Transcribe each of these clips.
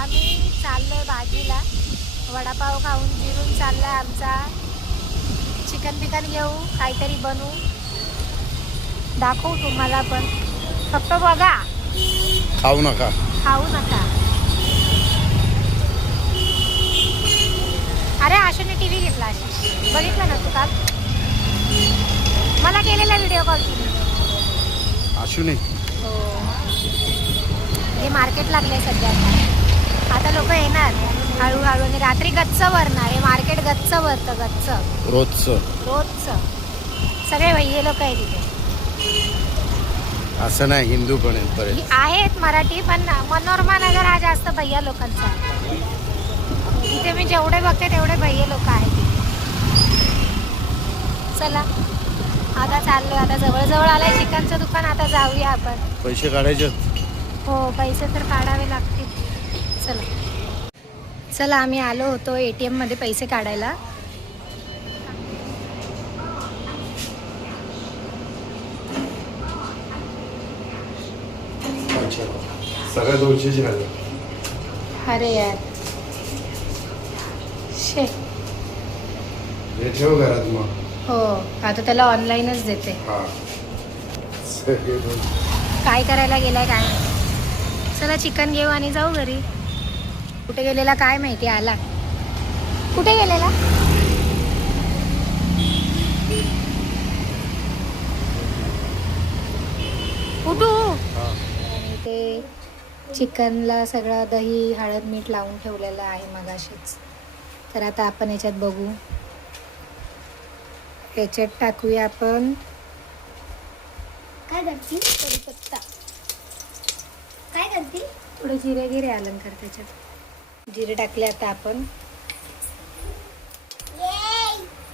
आम्ही चाललोय भाजीला. वडापाव खाऊन जिरून चाललाय आमचा. चिकन बिकन घेऊ, काहीतरी बनवू, दाखवू तुम्हाला. पण फक्त बघा, खाऊ नका. खाऊ नका. अरे आशूने टीव्ही घेतला. आशिष बघितलं ना तू काल मला केलेला व्हिडिओ कॉल तिने. आशूने हो, हे मार्केट लागलंय सध्या. आता लोक येणार हळूहळू आणि रात्री गच्च भरणार. हे मार्केट गच्च भरतं, गच्च रोजचं. सगळे भैये लोक आहेत तिथे. असं नाही, हिंदू पण आहेत बरेच. आहेत मराठी, पण मनोरमा नगर हा जास्त भैया लोकांचा आहे. इथे मी जेवढे बघते तेवढे भैये लोक आहेत तिथे. चला आता चाललोय. आता जवळ आलंय चिकनचं दुकान. आता जाऊया आपण. पैसे काढायचे. हो, पैसे तर काढावे लागतील. चला आम्ही आलो होतो ATM मध्ये पैसे काढायला. सगळ्या 200ची काढले. अरे यार, शे. हे ठेव घरात मग. हो, आता त्याला ऑनलाईनच देते. काय करायला गेलाय काय माहिती. चला चिकन घेऊ आणि जाऊ घरी. कुठे गेलेला काय माहिती. आला कुठे गेलेला. कुठू. आणि ते चिकनला सगळं दही हळद मीठ लावून ठेवलेलं आहे मगाशीच. तर आता आपण याच्यात बघू. याच्यात टाकूया आपण. काय करते कढीपत्ता. काय करते. थोडे जिरे गिरे अलंकार त्याच्यात. जिरे टाकले. आता आपण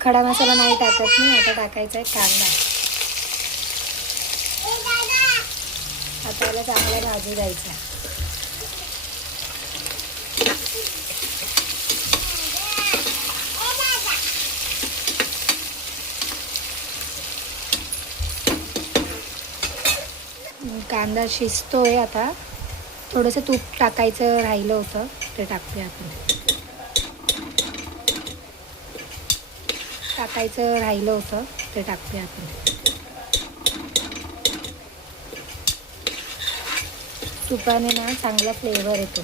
खडा मसाला नाही टाकत मी. आता टाकायचा आहे कांदा. आता याला चांगला भाजू द्यायचा. कांदा शिजतोय. आता थोडंसं तूप टाकायचं राहिलं होतं, ते टाकूया आपण. तुपाने ना चांगला फ्लेवर येतो.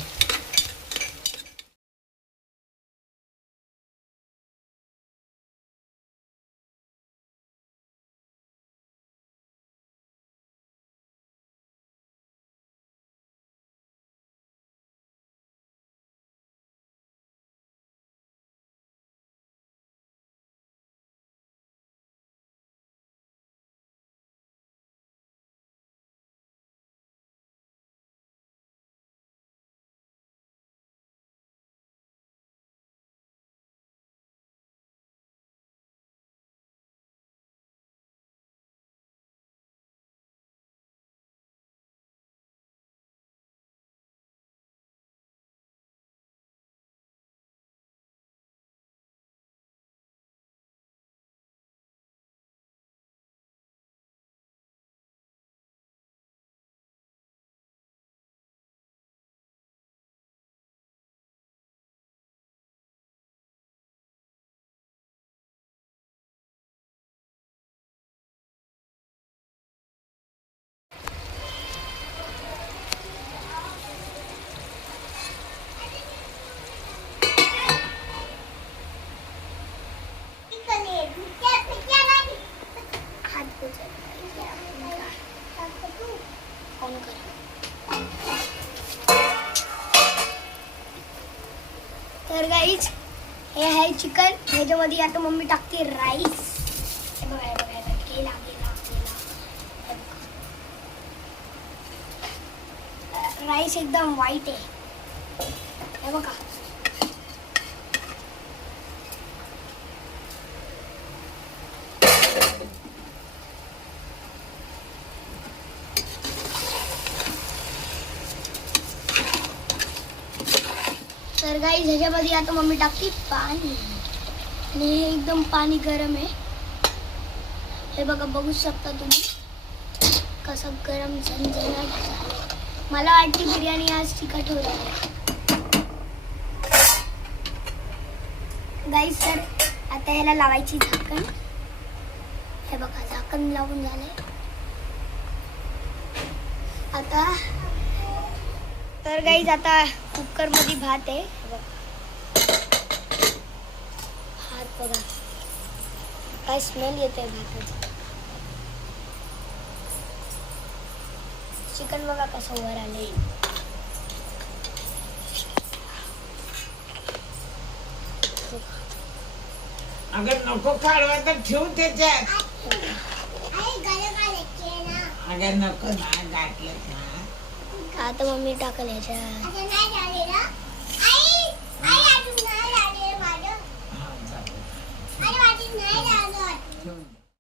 तर गाईज हे आहे चिकन. ह्याच्यामध्ये आता मम्मी टाकते राईस. राईस एकदम व्हाईट आहे हे बघा. तर गाईज ह्याच्यामध्ये आता मम्मी टाकते पाणी. आणि हे एकदम पाणी गरम आहे. हे बघा, बघू शकता तुम्ही कसं गरम झणझणीत झालं. मला वाटते बिर्याणी आज तिखट होईल. गाईस तर आता याला लावायची झाकण. हे बघा झाकण लावून झालंय. आता तर गाईस आता कुकर मध्ये भात आहे. भात बघा काय स्मेल येते भाताचा. चिकन बघा कसं वर आले. अगर नको काढवा तर ठेवू त्याच्यात. अगर नको ना गाठलं ना. आता मम्मी टाकल ह्याच्यात. हा, चालेल. ठेवून दे.